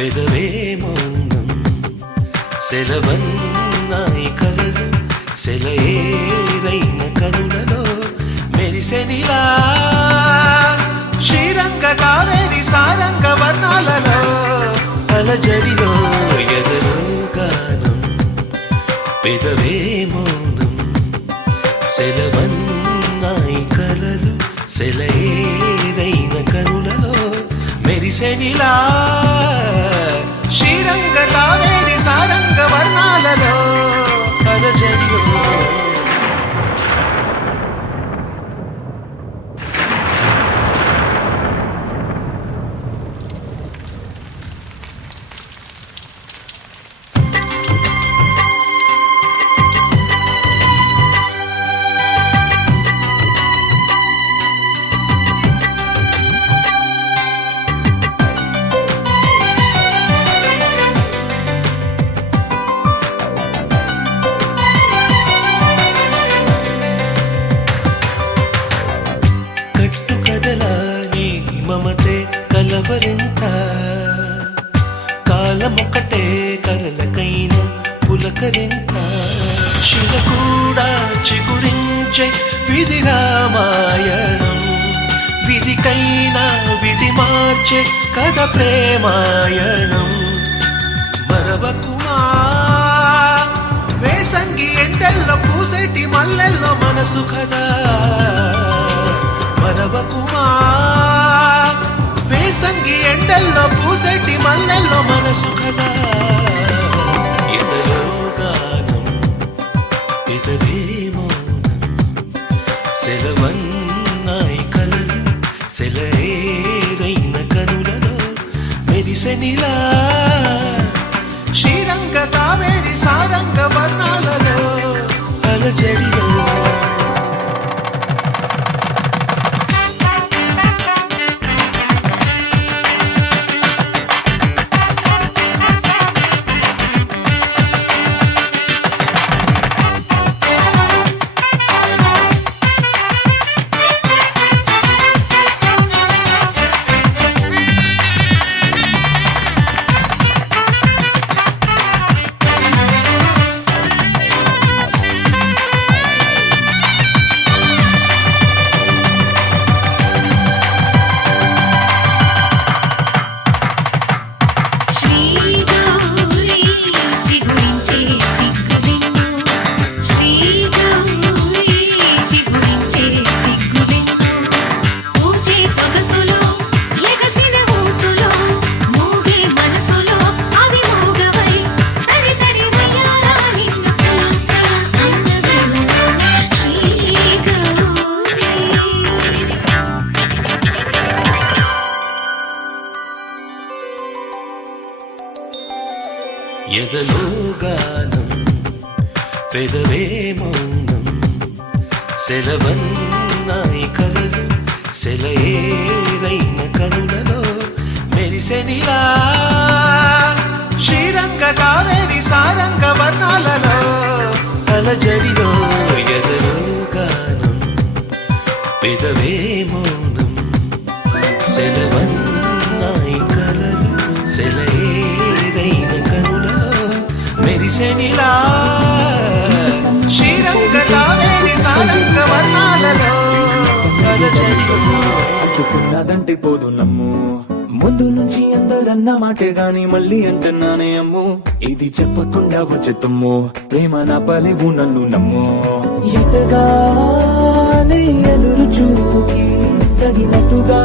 పెదవే మౌనం సెలవన్నాయి కలలు సెలయేరైన కనులలో మెరిసెనిలా శ్రీరంగ కావేరి సారంగ వర్ణాలలో అలజడిలో ఎదలో గానం పెదవే మౌనం సెలవన్నాయి కలలు సెలయేరైన కనులలో మెరిసెనిలా శ్రీరంగ కావేరి సారంగ వర్ణాలలో అలజడిలో మమతే కలవరింత కాలమొకటే కరలకైన పులకరింత శిల కూడా చిగురించే విధి రామాయణం విధికైనా విధి మార్చే కథ ప్రేమాయణం మరవకుమా వేసంగి ఎండల్లో పూసేటి మల్లెల్లో మనసు కదా మరవకుమా వేసంగి ఎండల్లో పూసేటి మల్లెల్లో మనసు కదా ఎదలో గానం పెదవే మౌనం సెలవన్నాయి కలలు సెలయేరైన కనులలో మెరిసెనిలా శ్రీరంగ కావేరి సారంగ వర్ణాలలో అలజడిలో ఎదలో గానం పెదవే మౌనం సెలవన్నాయి కలలు సెలయేరైన కనులలో మెరిసెనిలా శ్రీరంగ కావేరి సారంగ వర్ణాలలో అలజడిలో ఎదలో గానం పెదవే మౌనం సెలవన్నాయి కలలు సెలయేరైన మెరిసెనిలా శ్రీరంగ కావేరి సారంగ వర్ణాలలో అల్లుకున్నదంటే పోదు నమ్ము ముందు నుంచి అందరన్న మాటే గాని మళ్ళీ అంటున్నానే అమ్ము ఇది చెప్పకుండా వచ్చే తుమ్ము ప్రేమ నా పలేవు నన్ను నమ్ము ఎటగానే ఎదురు చూకి తగినట్టుగా